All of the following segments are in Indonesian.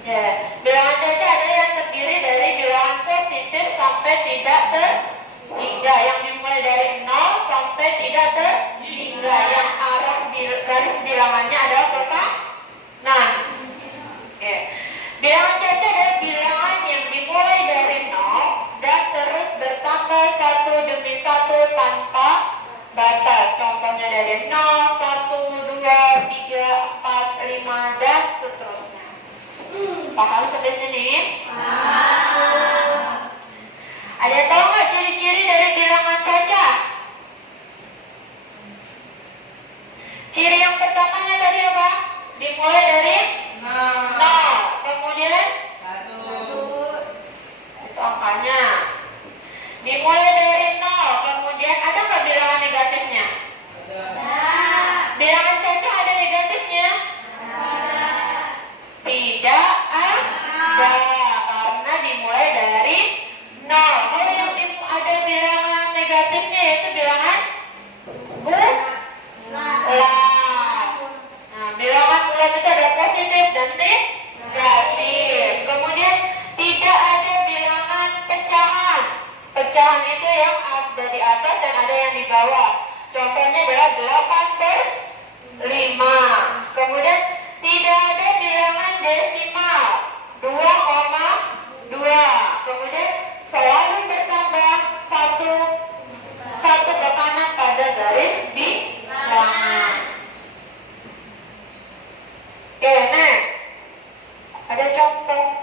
Ya, bilangan caca ada yang terdiri dari bilangan positif sampai tidak terhingga, yang dimulai dari 0 sampai tidak terhingga, yang arah garis bilangannya adalah kotak. Nah, oke. Bilangan caca adalah bilangan yang dimulai dari 0 dan terus bertambah satu demi satu tanpa batas. Contohnya dari 0, 1, 2, 3, 4, 5, dan seterusnya. Paham sampai sini? Paham. Ada yang tahu nggak ciri-ciri dari bilangan caca? Ciri yang pertamanya tadi apa? Dimulai dari 0. Kemudian 1. Itu angkanya. Dimulai dari 0. Kemudian ada nggak bilangan negatifnya? Ada. Bilangan caca ada negatifnya? Ada. Tidak ada, karena dimulai dari 0. Kalau yang ada bilangan negatifnya yaitu bilangan bulat. Nah, bilangan bulat itu ada positif dan negatif. Kemudian tidak ada bilangan pecahan. Pecahan itu yang ada di atas dan ada yang di bawah. Contohnya adalah 8/5. Kemudian tidak ada bilangan desimal 2,2. Kemudian selalu bertambah satu ke kanan pada garis bilangan. Oke, next. Ada contoh.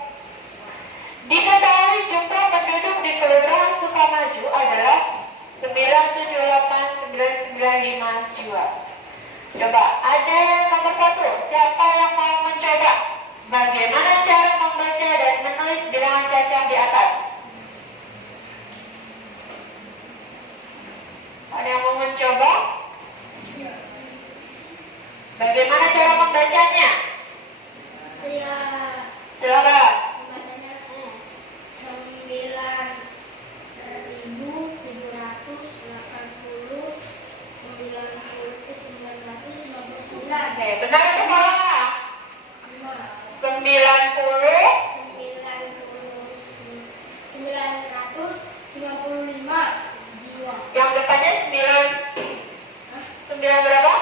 Diketahui jumlah penduduk di Kelurahan Sukamaju adalah 978.995 jiwa. Coba, ada nomor 1. Siapa yang mau mencoba? Bagaimana cara membaca dan menulis bilangan caca di atas? Ada yang mau mencoba? Bagaimana cara membacanya? Silakan. Oke, benar atau salah? 995 jiwa. Yang depannya 9 berapa?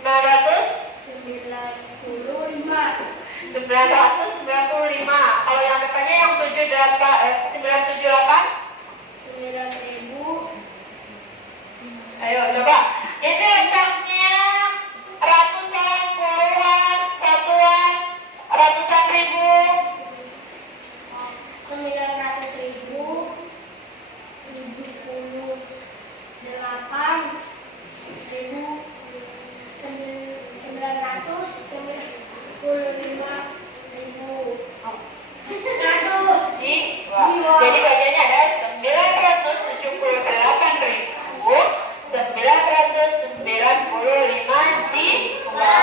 995. Kalau yang depannya yang 978? 9.000. Ayo coba. Ini letaknya ratusan, puluhan, satuan, ratusan ribu. 900.000, 78.995.100 jiwa. Jadi bagiannya ada 978.995 jiwa.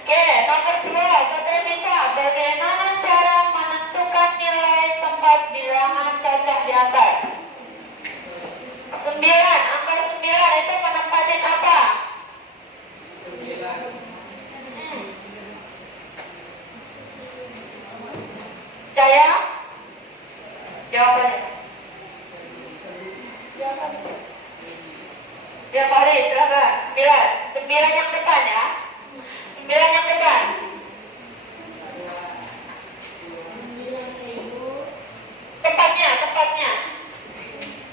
Oke, nomor 2. Saudara bisa, bagaimana cara menentukan nilai tempat bilangan caca di atas? 9, angka 9 itu menempatin apa? Caya? Jawabannya? Ya Pak Ari, silakan. 9 yang depan ya. 9 yang depan. 9.000. Tempatnya.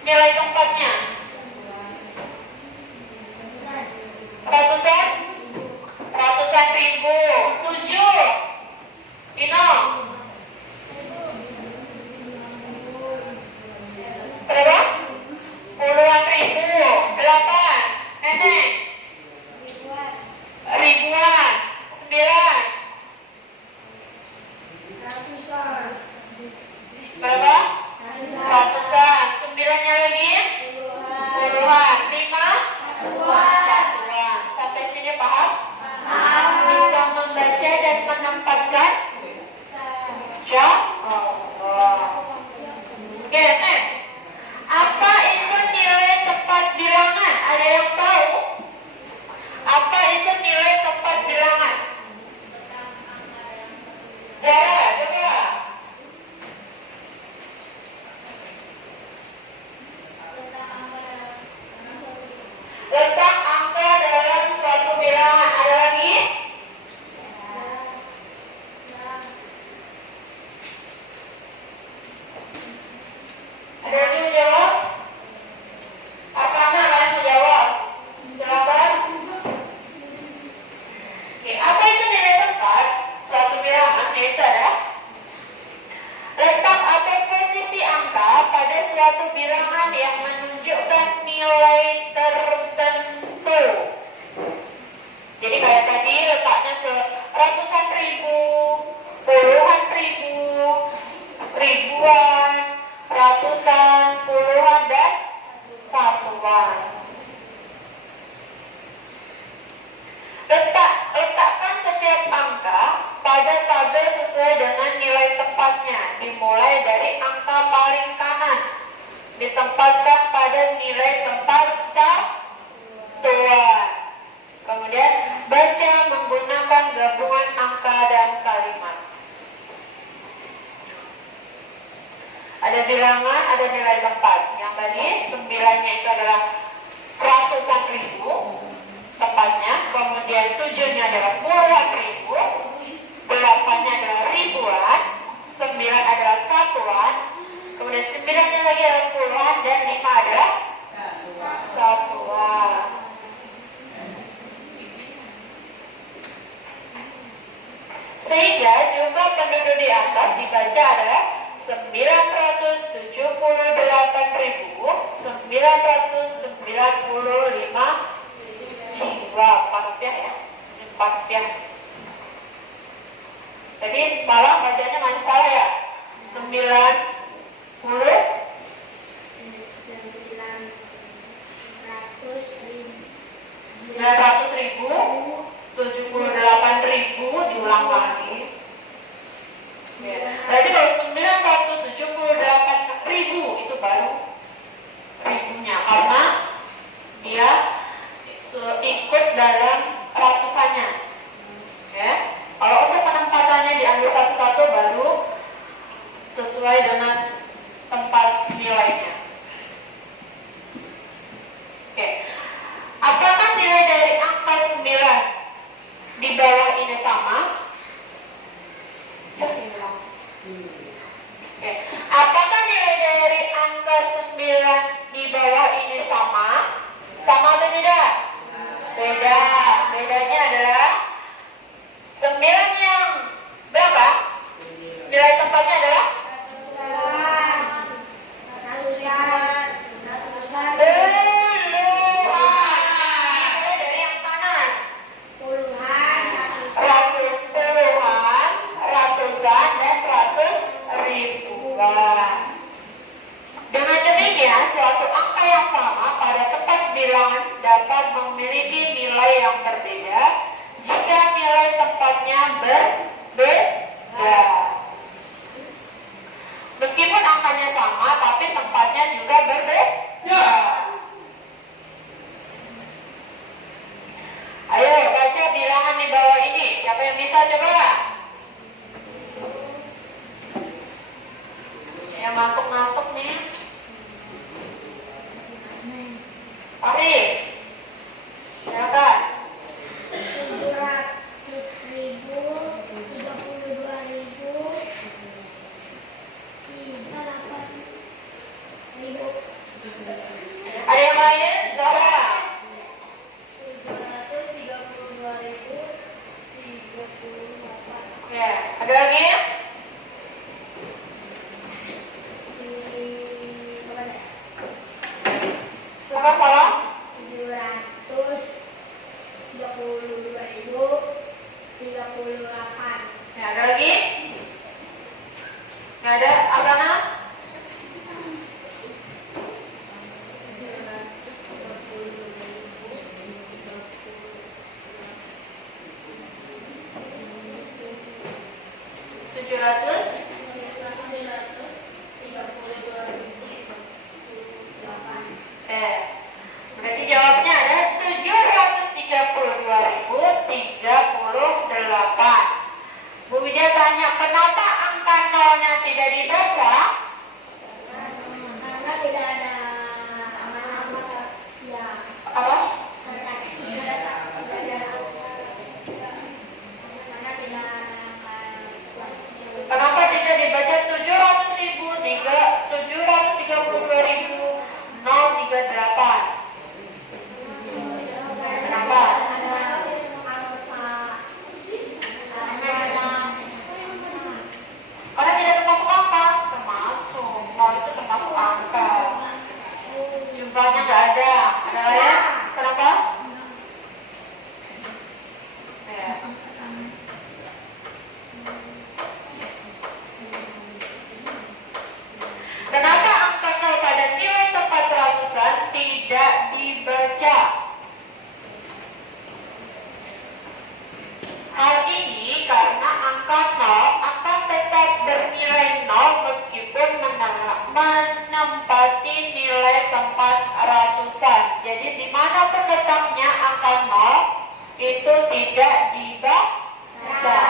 Nilai tempatnya. Ratusan ribu. 7. Ino. sesuai dengan nilai tempatnya. Dimulai dari angka paling kanan. Ditempatkan pada nilai tempat satuan. Kemudian baca menggunakan gabungan angka dan kalimat. Ada bilangan, ada nilai tempat. Yang tadi 9-nya itu adalah ratusan ribu tempatnya. Kemudian 7-nya adalah puluhan ribu. 8-nya adalah ribuan. 9 adalah satuan. Kemudian 9-nya lagi adalah puluhan. Dan 5 adalah satuan. Sehingga jumlah penduduk di atas dibaca adalah 978.995 jiwa. Parpiah ya, ini parpiah. Jadi malah bacanya masih salah ya. 900.000, 78.000, diulang lagi. Ya. Berarti kalau 978.000 itu baru ribunya, karena dia ikut dalam ratusannya. Ya. Kalau untuk penempatannya diambil satu-satu baru sesuai dengan tempat nilainya. Oke. Apakah nilai dari angka 9 di bawah ini sama? Oke. Apakah nilai dari angka 9 di bawah ini sama? Sama atau tidak? Beda. Bedanya adalah 9 yang berapa? Nilai tempatnya adalah dapat memiliki nilai yang berbeda jika nilai tempatnya berbeda. Meskipun angkanya sama, tapi tempatnya juga berbeda. Ayo baca bilangan di bawah ini. Siapa yang bisa coba? Yang ngantuk-ngantuk nih. Ari, silakan. 700.000, 32.000, 38.000. Ada yang lain? Zahra. 732.038. Ya, ada lagi? Silakan tolong. 732.038. Ya, ada lagi? Nggak ada? Agana? Berarti jawabnya ada 732.038. Bu Widya tanya, kenapa angka nolnya tidak dibaca? Karena tidak ada sama-sama ya. Apa? Karena tidak ada Kenapa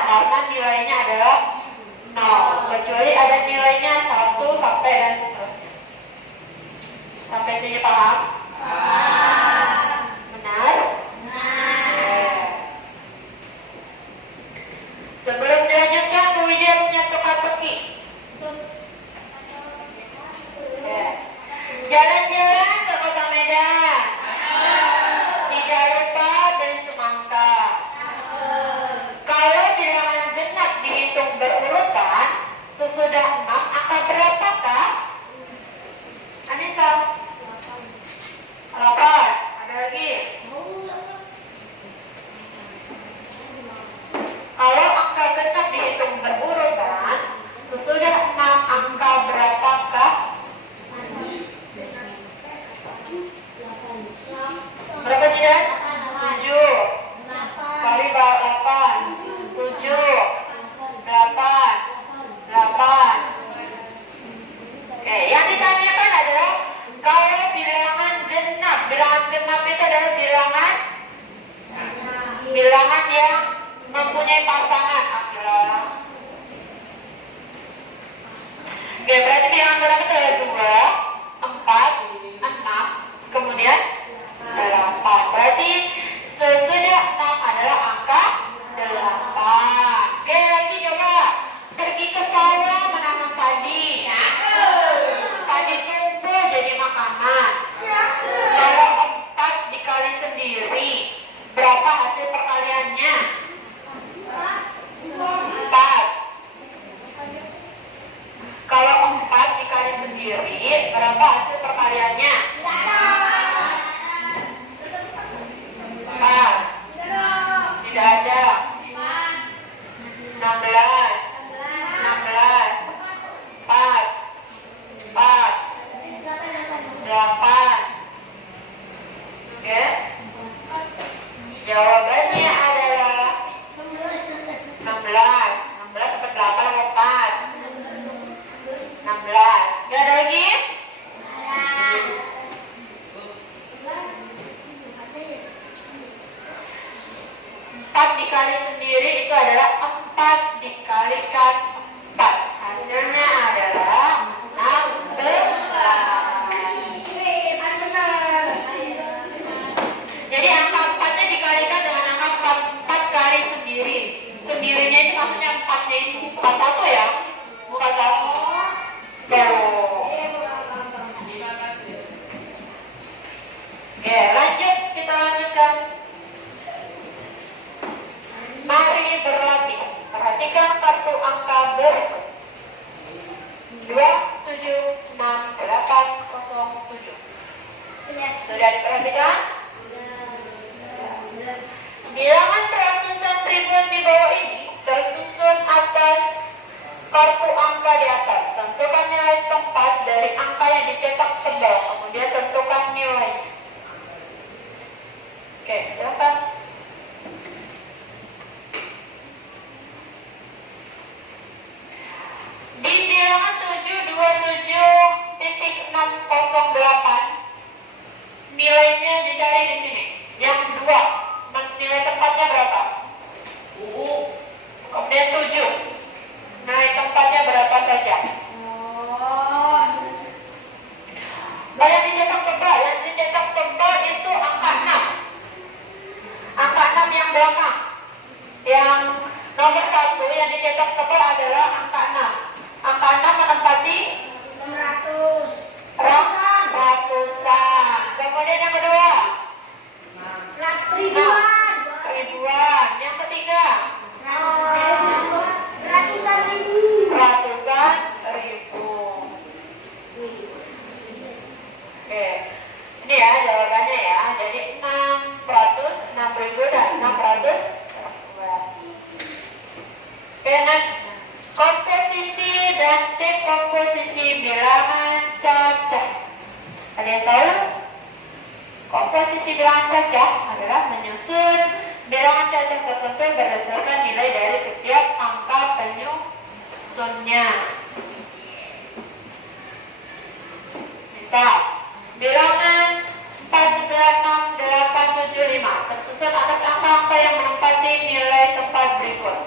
karena nilainya adalah 0, kecuali ada nilainya 1 sampai dan seterusnya. Sampai sini paham? Benar? Sebelum dilanjutkan, Bu Widya punya teka-teki. Jalan-jalan ke kota Medan. Tidak lupa beli semangka. Kalau bilangan genap dihitung berurutan, sesudah 6 angka berapakah? Anissa? 8. Ada lagi? Kalau angka genap dihitung berurutan, sesudah 6 angka berapakah? Berapa tidak? 7 kali 8. 7 8 8. Oke, yang ditanyakan adalah kalau bilangan genap itu adalah bilangan yang mempunyai pasangan. Oke, berarti bilangan genap itu ada 2, 4, 6, kemudian 8. Berarti sesudah 6 adalah angka 8. Oke, lagi coba pergi ke sawah menanam padi. Padi tumbuh jadi makanan. Kalau 4 dikali sendiri, berapa hasil perkaliannya? 4. Kalau 4 dikali sendiri, berapa hasil perkaliannya? 4. Tidak ada. 16. 16. 4. 4. 8. Oke. Jawabannya adalah 16. 16 per 8 sama 4. 16. Gak ada lagi? 4 dikali sendiri itu adalah 4 dikalikan 4. Hasilnya adalah 16. Jadi angka 4-nya dikalikan dengan angka 4 kali sendiri. Sendirinya itu maksudnya 4-nya itu bukan 1 ya? Bukan 1. Oke, lanjut. Kita lanjutkan. Mari berlatih. Perhatikan kartu angka berikut. 2, 7, 6, 8, 0, 7. Sudah diperhatikan? Bilangan ratusan ribuan di bawah ini tersusun atas kartu angka di atas. Tentukan nilai tempat dari angka yang dicetak tebal. Kemudian tentukan nilainya. Oke, silakan. Di bilangan 727.608 nilainya dicari di sini. Yang 2, nilai tempatnya berapa? Kemudian 7, nilai tempatnya berapa saja? Yang dicetak tebal itu angka 6. Angka 6 yang belakang. Yang nomor 1 yang dicetak tebal adalah angka 6. Angka 6 menempati 100-an. Kemudian yang kedua, ribuan. Yang ketiga, ratusan ribu. Oke, ini ya jawabannya ya. Jadi 600, 6.000 dan 600. Oke, next. Komposisi dan dekomposisi bilangan cacah. Ada yang tahu? Komposisi bilangan cacah adalah menyusun bilangan cacah tertentu berdasarkan nilai dari setiap angka penyusunnya. Misal, bilangan 496.875 tersusun atas angka-angka yang menempati nilai tempat berikut.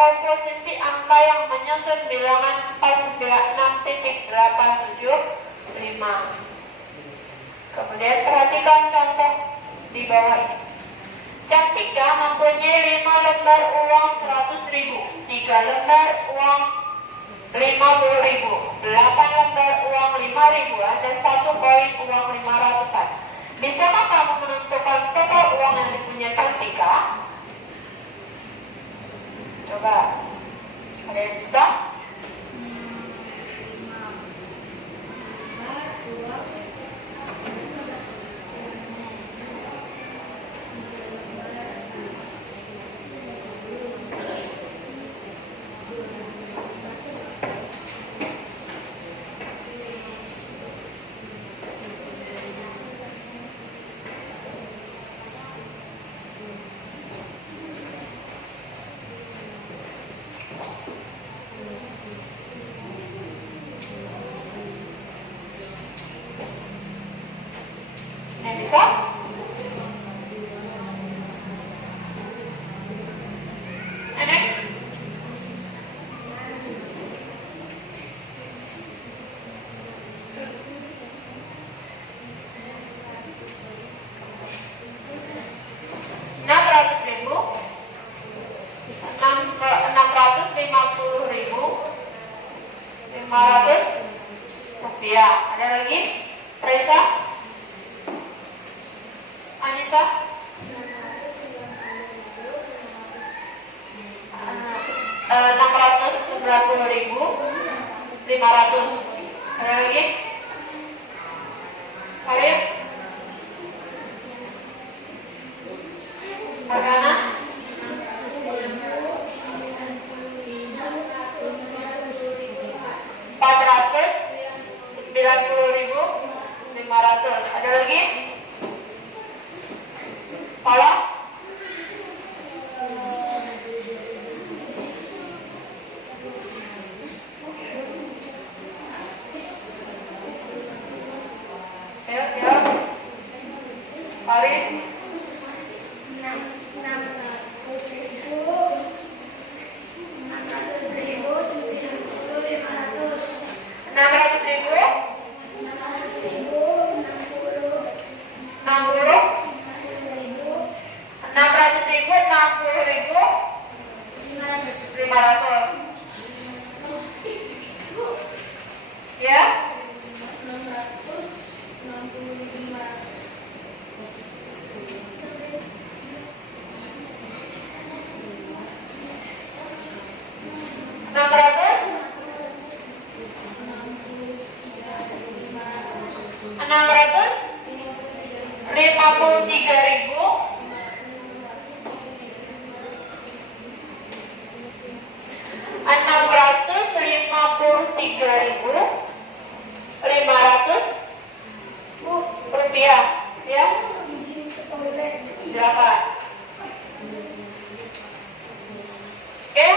komposisi angka yang menyusun bilangan 496.875. Kemudian perhatikan contoh di bawah ini. Cantika mempunyai 5 lembar uang 100.000, 3 lembar uang 50.000, 8 lembar uang 5.000-an, dan 1 koin uang 500-an. Bisakah kamu menentukan total uang yang dipunya Cantika? Coba. Ada yang bisa? Yang bisa? Nenek? Rp600.000, Rp650.000, Rp500. Ada lagi? Raisa? Anissa? 690.500. Ada lagi? Karim? Farhana? 490.500. Ada lagi? Kalau ya, Farid 500. Ya? Rupiah, ya? Silakan. Oke,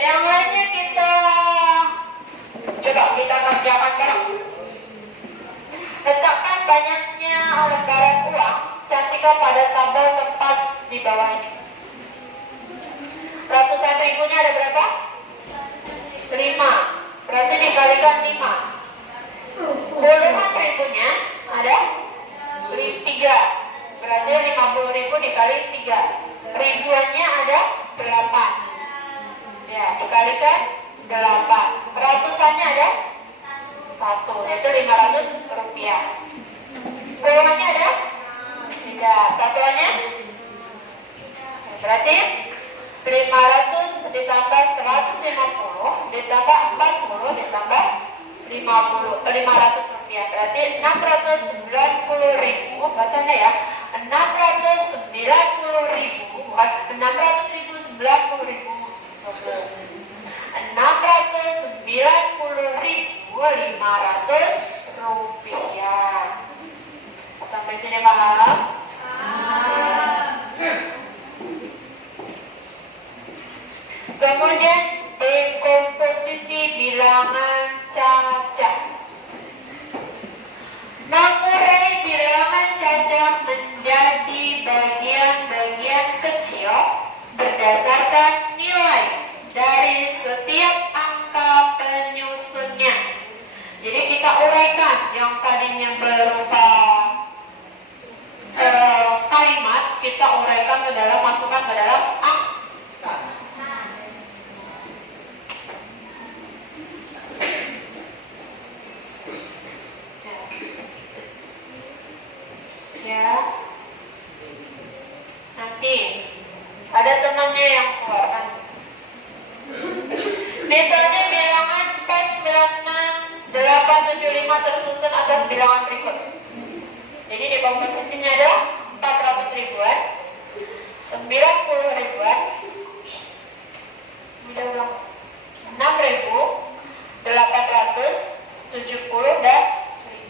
yang lainnya kita coba kita kerjakan sekarang. Letakkan banyaknya lembaran uang Cantika pada tabel tempat di bawah ini. Ratusan ribunya ada berapa? 5. Berarti dikalikan 5. Puluhan ribunya ada 3. Berarti 50.000 dikali 3. Ribuannya ada 8. Ya, dikalikan 8. Ratusannya ada 1, yaitu 500 rupiah. Puluhannya ada 3. Satuannya berarti 500 ditambah 150 ditambah 40 ditambah 500 rupiah. Berarti 690.000. Bacanya ya, 690.000, bukan 600.000, 690.500 rupiah. Sampai sini paham? Kemudian dekomposisi bilangan cacah. Mengurai bilangan cacah menjadi bagian-bagian kecil berdasarkan nilai dan kita uraikan yang tadinya berupa kalimat, kita uraikan ke dalam, masukkan ke dalam angka. Ya. Nanti ada temannya yang keluarkan. Misalnya bilangan 496, 875 tersusun atas bilangan berikut. Jadi di komposisinya ada 400 ribuan, 90 ribuan, 6.000, 870 dan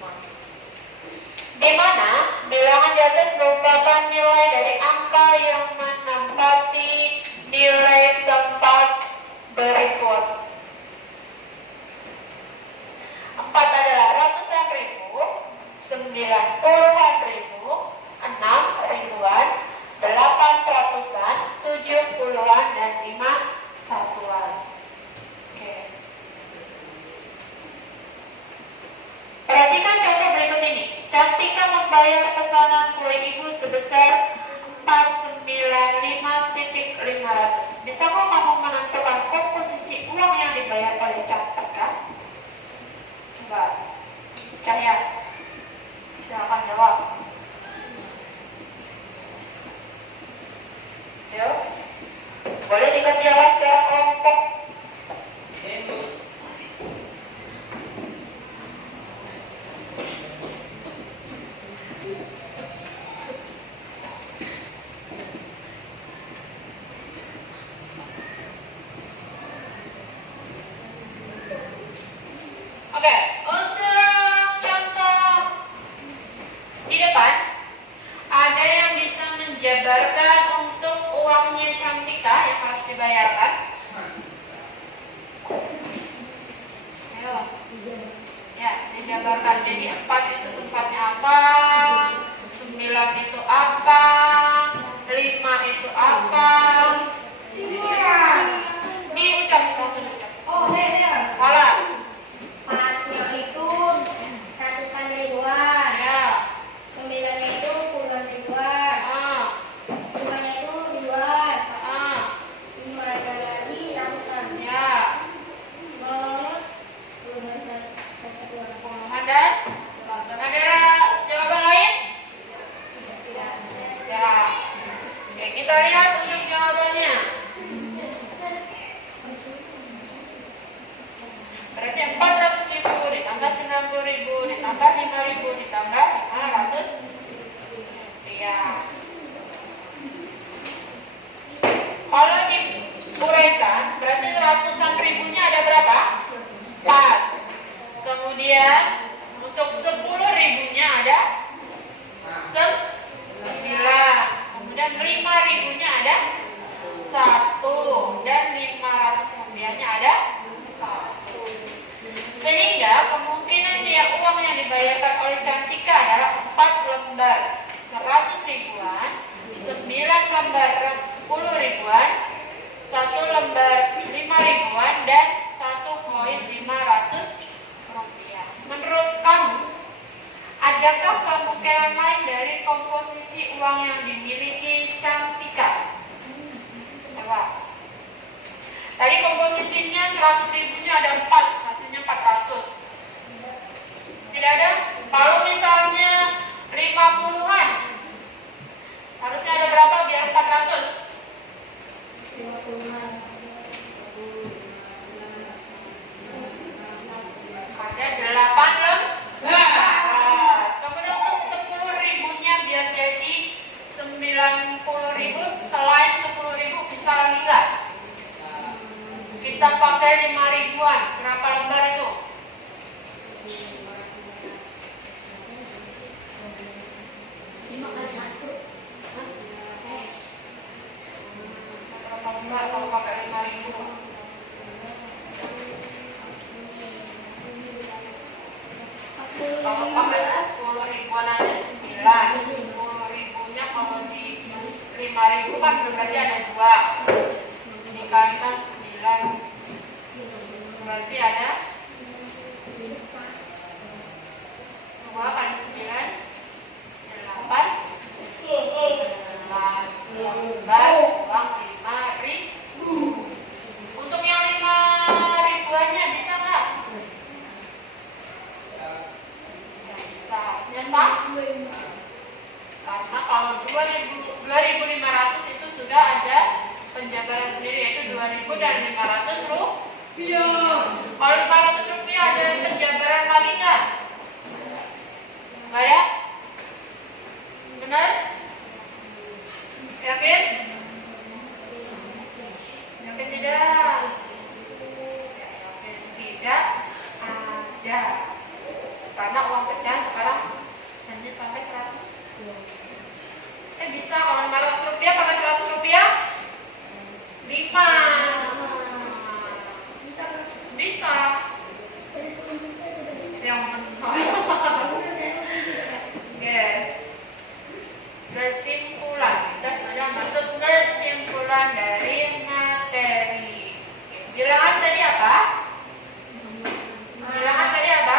5. Di mana bilangan di atas merupakan nilai dari angka yang menempati nilai tempat berikut. 4 adalah ratusan ribu, 90-an ribu, 6 ribuan, 800-an, 70-an, dan 5 satuan. Oke. Perhatikan contoh berikut ini. Cantika membayar pesanan kue ibu sebesar 495.500. Bisakah kamu menentukan komposisi uang yang dibayar oleh Cantika? Coba, Cahya, silakan jawab. Yuk, boleh dikerjakan secara kelompok. Oke, untuk contoh di depan ada yang bisa menjabarkan untuk uangnya Cantika yang harus dibayarkan. Ayo, ya dijabarkan. Jadi 4 itu tempatnya apa, 9 itu apa, 5 itu apa. Diucap, langsung ucap. Oh, saya. Malah. 4-nya itu ratusan ribuan. Ya. 9-nya itu puluhan ribuan. 5-nya itu ribuan. 5-nya lagi ratusan. Ya. Puluhan dan persatuan. Puluhan dan satuan. Ada jawaban lain? Tidak. Ya. Oke, kita lihat untuk jawabannya. Berarti 400.000 ditambah 90.000 ditambah 5.000 ditambah 500 rupiah. Kalau diuraikan berarti ratusan ribunya ada berapa? 4. Kemudian untuk 10 ribunya ada 9. Kemudian 5 ribunya ada 1 dan 500 rupiahnya ada 1. Sehingga kemungkinan uang yang dibayarkan oleh Cantika adalah 4 lembar 100 ribuan, 9 lembar 10 ribuan, 1 lembar 5 ribuan, dan 1 koin 500 rupiah. Menurut kamu, adakah kemungkinan lain dari komposisi uang yang dimiliki Cantika? Coba. Tadi komposisinya 100 ribunya ada 4, hasilnya 400. Tidak ada? Kalau misalnya 50-an, harusnya ada berapa biar 400? 50-an. Ada 8 lembar. Kemudian untuk 10 ribunya biar jadi 90 ribu, selain 10 ribu bisa lagi nggak? Kita pakai 5 ribuan, berapa lembar itu? 5 kali 1. Berapa lembar kalau pakai 5 ribu? Kalau pakai 10 ribuan aja 9. 10 ribunya kalau di 5 ribu kan berarti ada 2. Dikalikan 9. Berarti ada 5 2.500 itu sudah ada penjabaran sendiri, yaitu 2.000 dan 500 rupiah. Kalau 500 rupiah ada penjabaran lagi nggak? Nggak ada? Benar? Yakin? Yakin tidak? Yakin tidak ada. Karena uang pecahan sekarang hanya sampai 100. Bisa kalau 500 rupiah pakai 100 rupiah? 5. Bisa. Yang benar. Oke. Kesimpulan. Kita sudah masuk kesimpulan dari materi. Bilangan tadi apa? Bilangan tadi apa?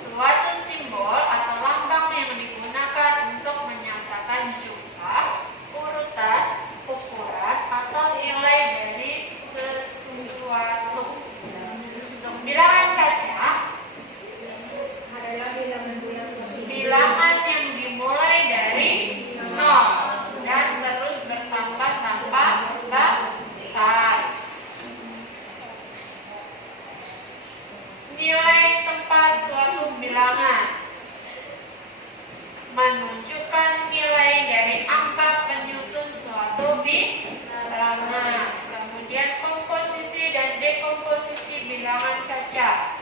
Suatu simbol atau lambang yang digunakan untuk menyatakan jumlah, urutan, ukuran, atau nilai dari sesuatu. Untuk bilangan cacah, bilangan yang dimulai dari 0 dan terus bertambah tanpa batas. Nilai tempat suatu bilangan menunjukkan nilai dari angka penyusun suatu bilangan. Kemudian komposisi dan dekomposisi bilangan cacah.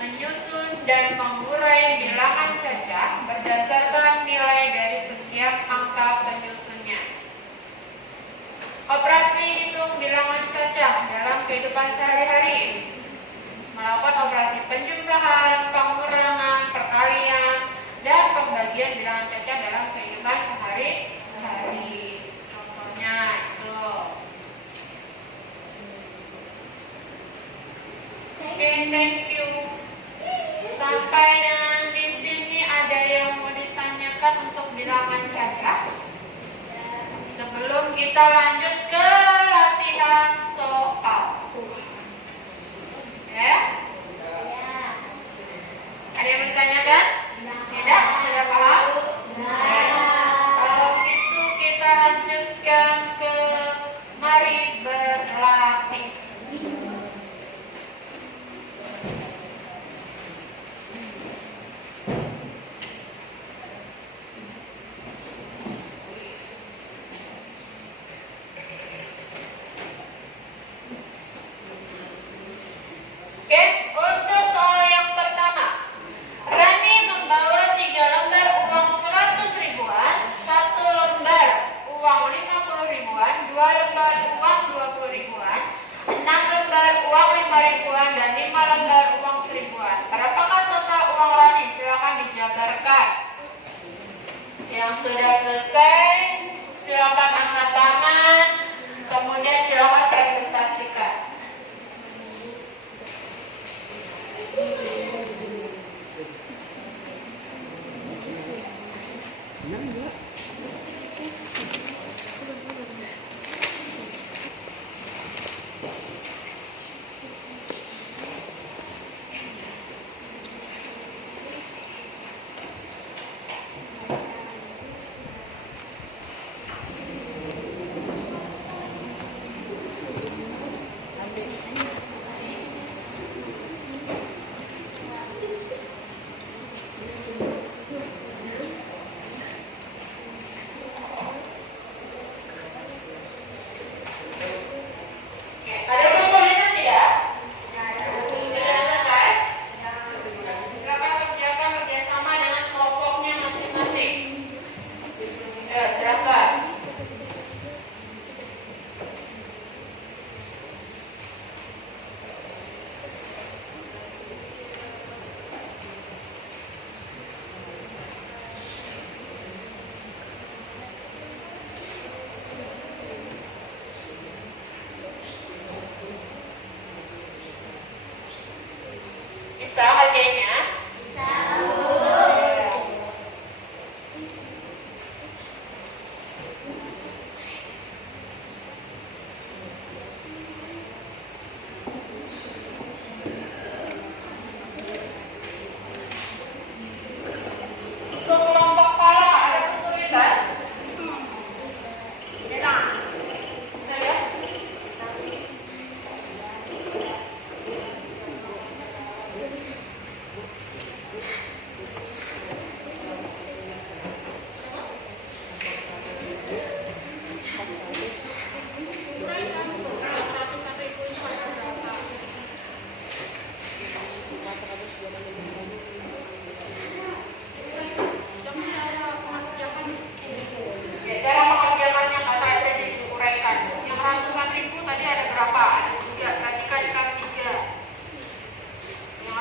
Menyusun dan mengurai bilangan cacah berdasarkan nilai dari setiap angka penyusunnya. Operasi hitung bilangan cacah dalam kehidupan sehari-hari. Melakukan operasi penjumlahan, pengurangan, perkalian, dan pembagian bilangan cacah dalam kehidupan sehari-hari. Contohnya itu. Oke, thank you. Sampai dengan di sini ada yang mau ditanyakan untuk bilangan cacah? Sebelum kita lanjut ke latihan soal. Ya? Ada yang mau ditanyakan? Tidak? Sudah paham? Kalau gitu kita lanjutkan ke mari berlatih. Oke, untuk soal yang pertama, Rani membawa 3 lembar uang 100 ribuan, 1 lembar uang 50 ribuan, 2 lembar uang 20 ribuan, 6 lembar uang 5 ribuan, dan 5 lembar uang 1000-an. Berapakah total uang Rani? Silakan dijabarkan. Yang sudah selesai, silakan angkat tangan, kemudian silakan presentasikan.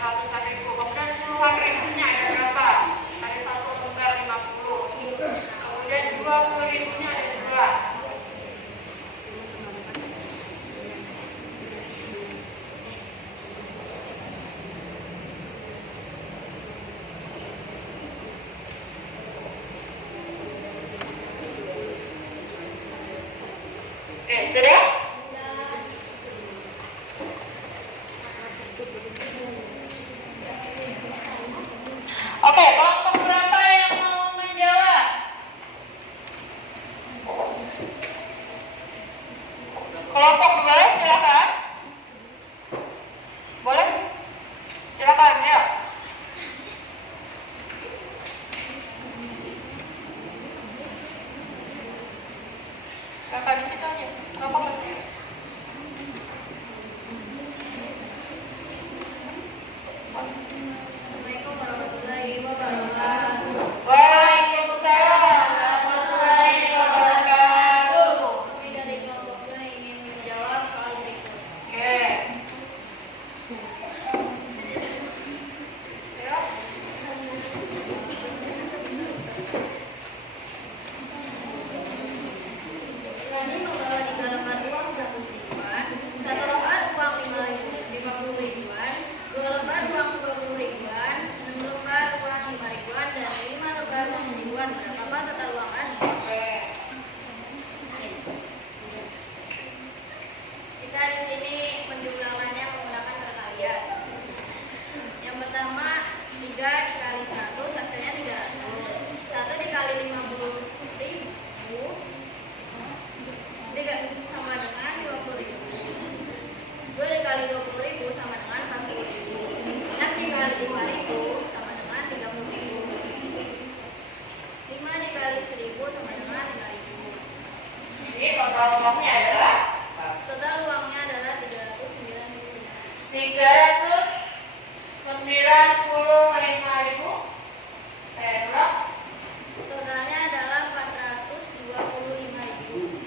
500-an ribu. Kemudian puluhan ribunya ada berapa? Ada 1 lembar 50. Kemudian 20 ribunya ada 2. Oke, sudah? Oke, kelompok berapa yang mau menjawab? Kelompok 2, silakan. Boleh? Silakan, ya. Kakak di situ aja. Enggak apa-apa. Assalamualaikum warahmatullahi wabarakatuh. Waalaikumsalam warahmatullahi wabarakatuh. Kami dari kelompok 2 ingin menjawab soal berikut. Oke. Ya. Rani membawa 3 lembar uang 100 ribuan, 1 lembar uang 50 ribuan, 2 lembar uang 20 ribuan, 6 lembar uang 5 ribuan, dan 5 lembar uang ribuan. Berapa total uang Rani? Oke. Kita di sini menjumlahkannya menggunakan perkalian. Yang pertama 3 dikali 100 hasilnya 300. 1 dikali 50 ribu sama dengan 20 ribu. 2 dikali 20 ribu sama dengan 40 ribu. 6 dikali 5 ribu sama dengan 30 ribu. 5 dikali 1000 sama dengan 5 ribu. Jadi total uangnya adalah Total uangnya adalah 395. 395.000. Berapa? Totalnya adalah 425 ribu.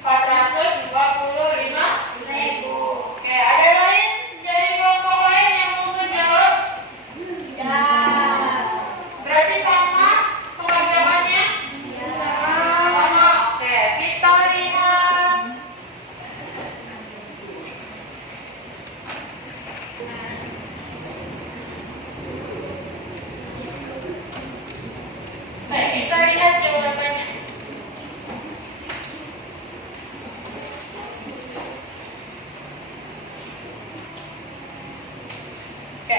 425.000. Oke, ada lain dari kelompok lain yang mau menjawab? Tidak. Berarti sama pengerjaannya? Sama. Oke, kita lihat. Oke, kita lihat jawabannya. Oke.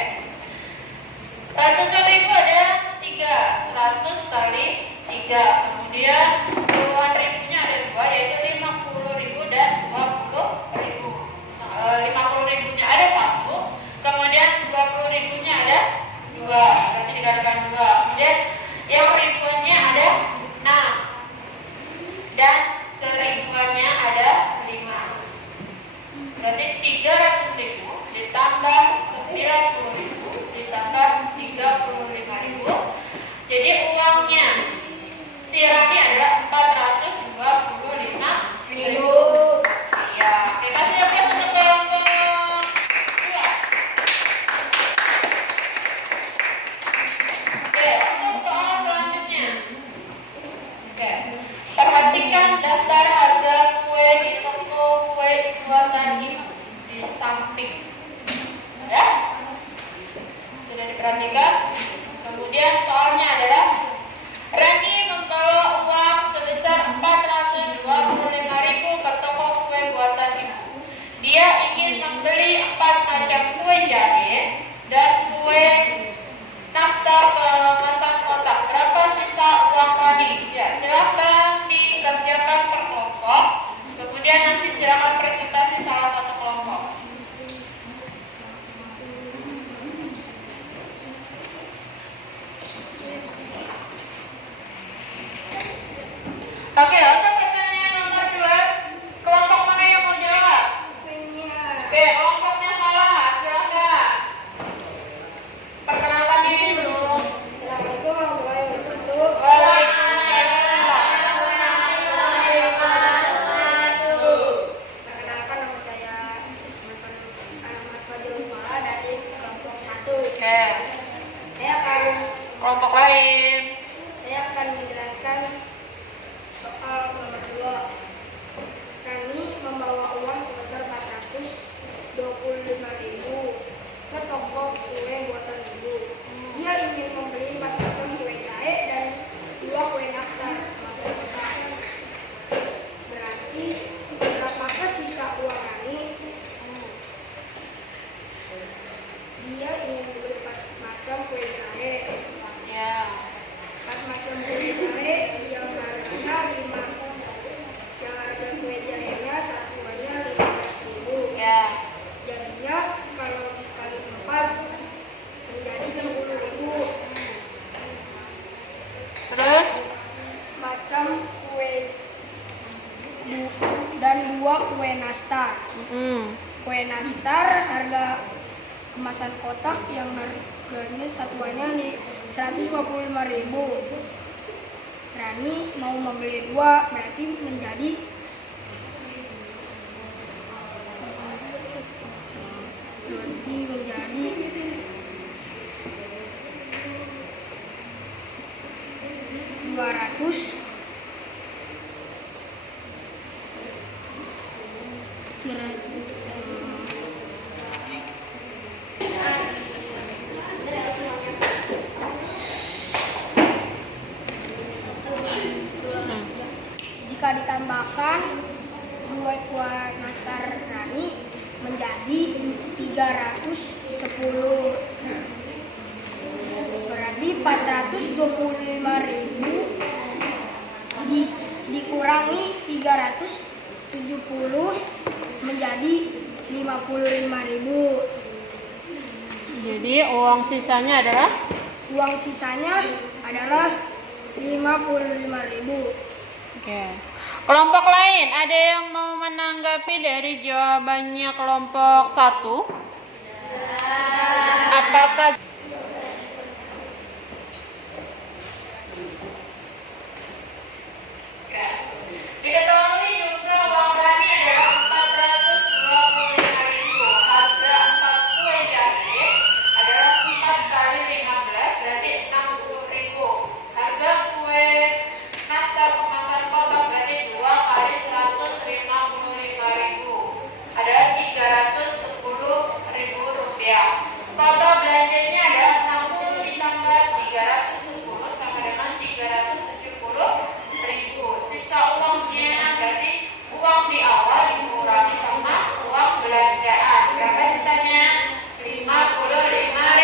Ratusan ribu ada 3. 100 kali 3. Kemudian puluhan ribunya ada 2, yaitu 50 ribu dan 20 ribu. 50 ribunya ada 1. Kemudian 20 ribunya ada 2. Berarti dikalikan 2. Kemudian yang ribuannya ada 6. Dan seribuannya ada 5. Berarti 300 ribu ditambah 90 ribu ditambah 35 ribu. Jadi uangnya si Rani adalah 425 ribu. Iya, oke, kasih aplaus untuk kelompok 2. Oke, untuk soal selanjutnya. Oke, perhatikan daftar harga kue di toko kue buatan ibu di samping. Sudah? Sudah diperhatikan? Kemudian soalnya adalah Rani membawa uang sebesar 425.000 ke toko kue buatan ibu. Dia ingin membeli 4 macam kue jahe dan kue nastar kemasan kotak. Berapa sisa uang Rani? Ya, silakan dikerjakan per kelompok. Kemudian nanti silakan presentasi salah satu kelompok. Oke. Kelompok lain. Saya akan menjelaskan soal nomor 2. Rani membawa uang sebesar 425.000 ke toko kue buatan ibu. Dia ingin membeli 4 macam kue jahe dan 2 kue nastar. Berarti berapakah sisa uang Rani? Dia ingin membeli 4 macam kue jahe. Ya. 4 macam kue jahe yang harganya 5. Yang harga kue jahenya satuannya 15.000. Ya. Jadinya kalau dikali 4 menjadi 60.000. Terus? Macam kue dan 2 kue nastar. Kue nastar harga kemasan kotak yang harganya satuannya nih 155.000. Rani mau membeli 2, berarti menjadi 200. Jika ditambahkan 2 kue nastar Rani menjadi 310. Berarti 425.000 dikurangi 370 menjadi 55.000. Jadi uang sisanya adalah? Uang sisanya adalah 55.000. Oke. Kelompok lain, ada yang mau menanggapi dari jawabannya kelompok 1? Apakah diketahui jumlah uang Rani adalah 425.000. Harga 4 kue jahe adalah 4 kali 15, berarti 60.000. Harga kue nastar kemasan kotak berarti 2 kali 155.000. Adalah 310.000 rupiah. Total belanjanya adalah 60 ditambah 310 sama dengan 370.000. Sisa uangnya berarti uang di awal dikurangi sama uang belanjaan. Berapa sisanya? 55.000.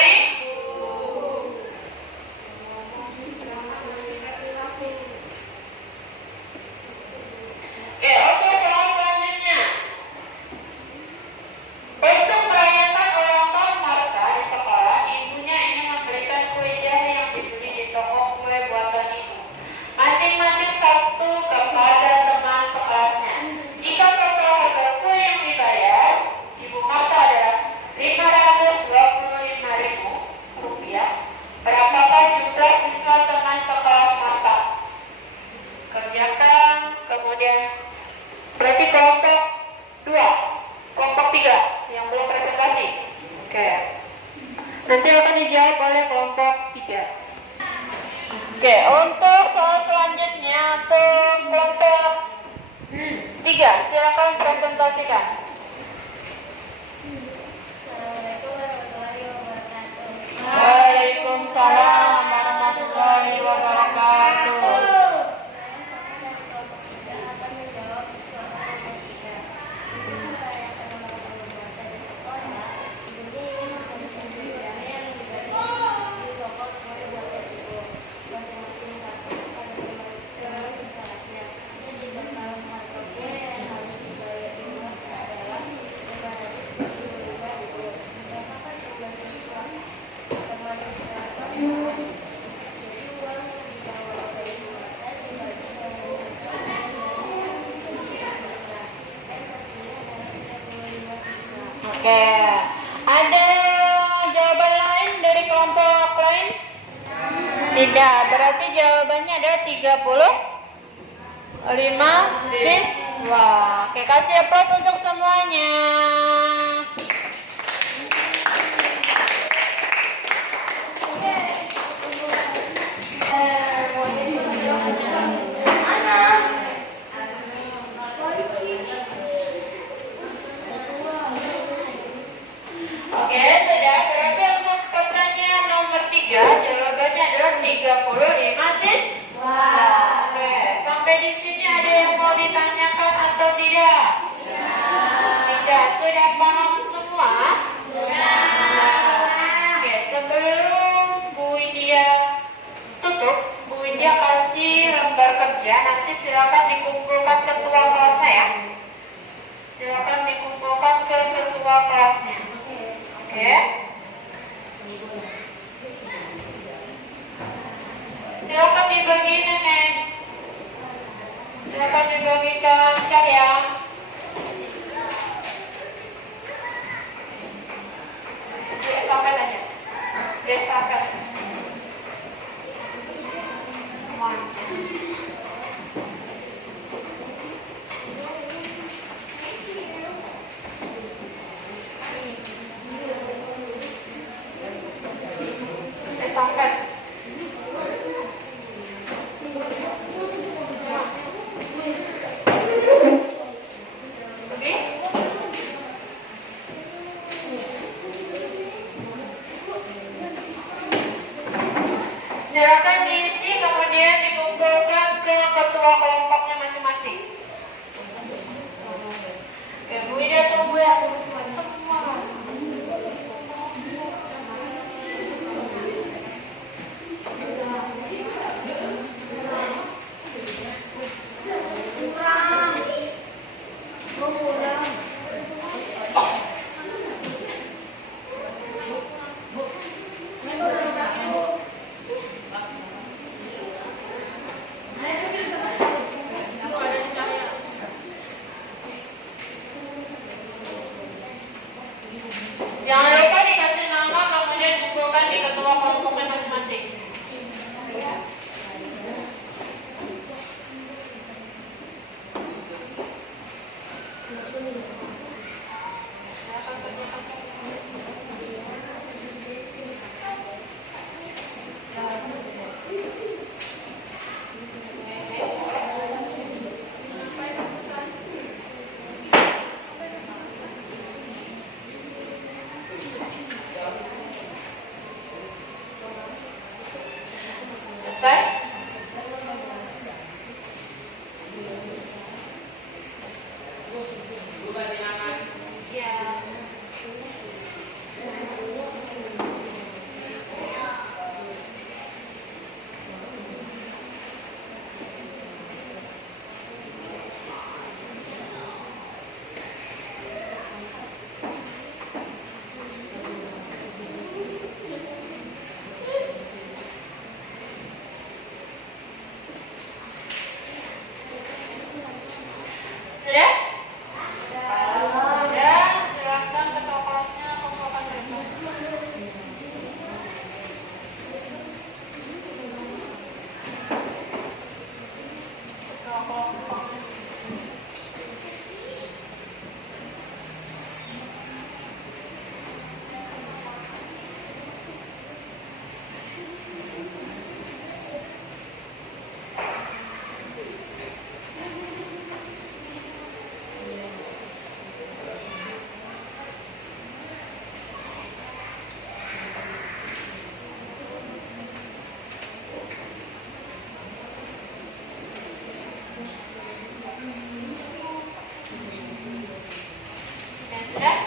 Oke, soal selanjutnya. Untuk merayakan ulang tahun Marta di sekolah, ibunya ingin memberikan kue jahe yang dibeli di toko kue buatan ibu. Masing-masing satu kepada teman sekelasnya. Jika total harga kue yang dibayar Ibu Marta adalah 525.000 rupiah, berapakah jumlah siswa teman sekelas Marta? Kerjakan, kemudian berarti kelompok 2, kelompok 3 yang belum presentasi. Oke. Nanti akan dijawab oleh kelompok 3. Oke, untuk soal selanjutnya untuk kelompok 3, silakan presentasikan. Waalaikumsalam warahmatullahi wabarakatuh. Oke, ada jawaban lain dari kelompok lain? Tidak, berarti jawabannya ada 35 siswa. Oke, kasih aplaus untuk semuanya. tidak? Tidak. Sudah paham semua? Oke, sebelum Bu India tutup, Bu India kasih lembar kerja. Nanti silakan dikumpulkan ketua kelasnya ya. Silakan dikumpulkan ke ketua kelasnya. Oke. Silakan dibagi Nenek. Silakan dibagikan Cahya. Diestafet aja. Diestafet. Semuanya. Estafet. Silakan diisi kemudian dikumpulkan ke ketua kelompoknya masing-masing. Oke, Bu Ida tunggu ya semua. Jangan lupa dikasih nama kemudian kumpulkan di ketua kelompoknya masing-masing. Selesai? Ya. Sudah? Kalau sudah, silakan ketua kelasnya kumpulkan mereka. Ketua kelompok. Dan sudah?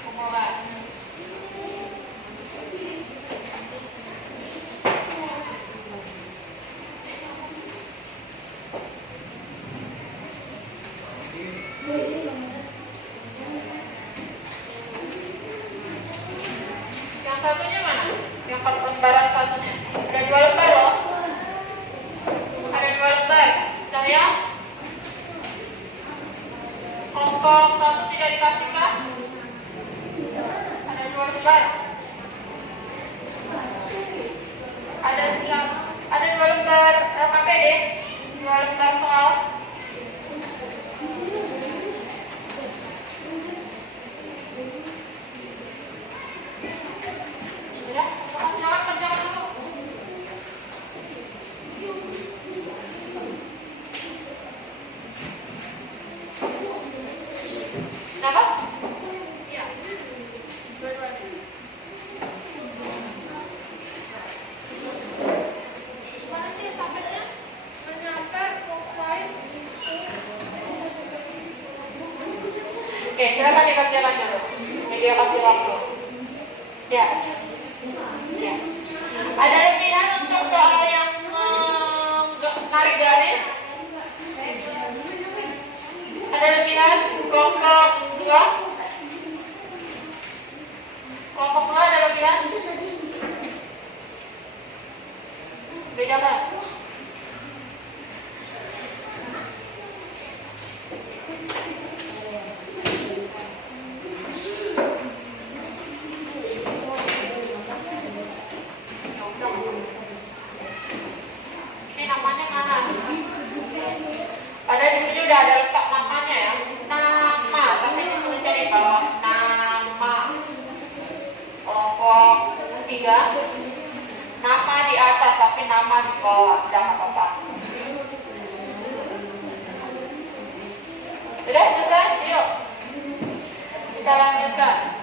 Kumpulkan. Yang satunya mana? Yang lembaran satunya. Ada 2 lembar loh. Ada 2 lembar. Saya kelompok 1 tidak dikasihkan. Ada 2 lembar. Ada 2 lembar KPD. 2 lembar soal. Sudah? Jangan kerjakan dulu. Kenapa? Iya. Dua-duanya. Oke, silakan dikerjakan dulu. Media kasih waktu. Ya. Ya. Ada lebihan untuk soal yang narik garis? Ada lebihan? Kelompok 2? Kelompok 2 ada lebihan? Beda kan? Ini namanya mana? Ada di sini udah ada letak namanya ya. Nama, tapi ini tulisnya di bawah. Nama. Kelompok 3. Nama di atas tapi nama di bawah. Jangan apa-apa. Sudah selesai? Yuk. Kita lanjutkan.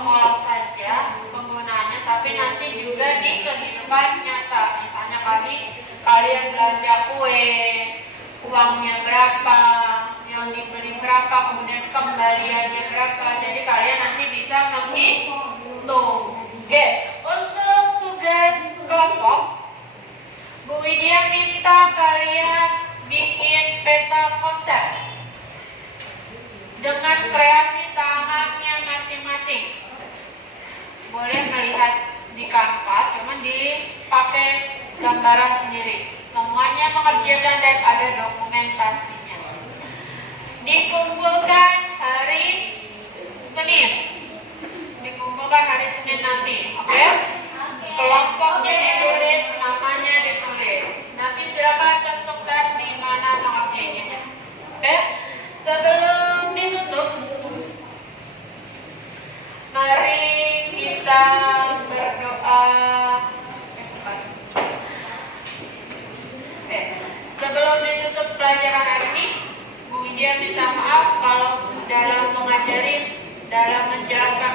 sekolah saja penggunaannya, tapi nanti juga di kehidupan nyata. Misalnya kalian belanja kue, uangnya berapa, yang dibeli berapa, kemudian kembaliannya berapa. Jadi kalian nanti bisa menghitung. Oke, untuk tugas kelompok, Bu Widya minta kalian bikin peta konsep dengan kreasi tangannya masing-masing. Boleh melihat di kanvas, cuman dipakai gambaran sendiri. Semuanya mengerjakan dan ada dokumentasinya. Dikumpulkan hari Senin. Dikumpulkan hari Senin nanti, oke? Kelompoknya ditulis, namanya ditulis. Nanti silakan tentukan di mana mengerjakannya. Oke? Sebelum ditutup, mari kita berdoa. Sebelum ditutup pelajaran hari ini, Bu Widya minta maaf kalau dalam menjelaskan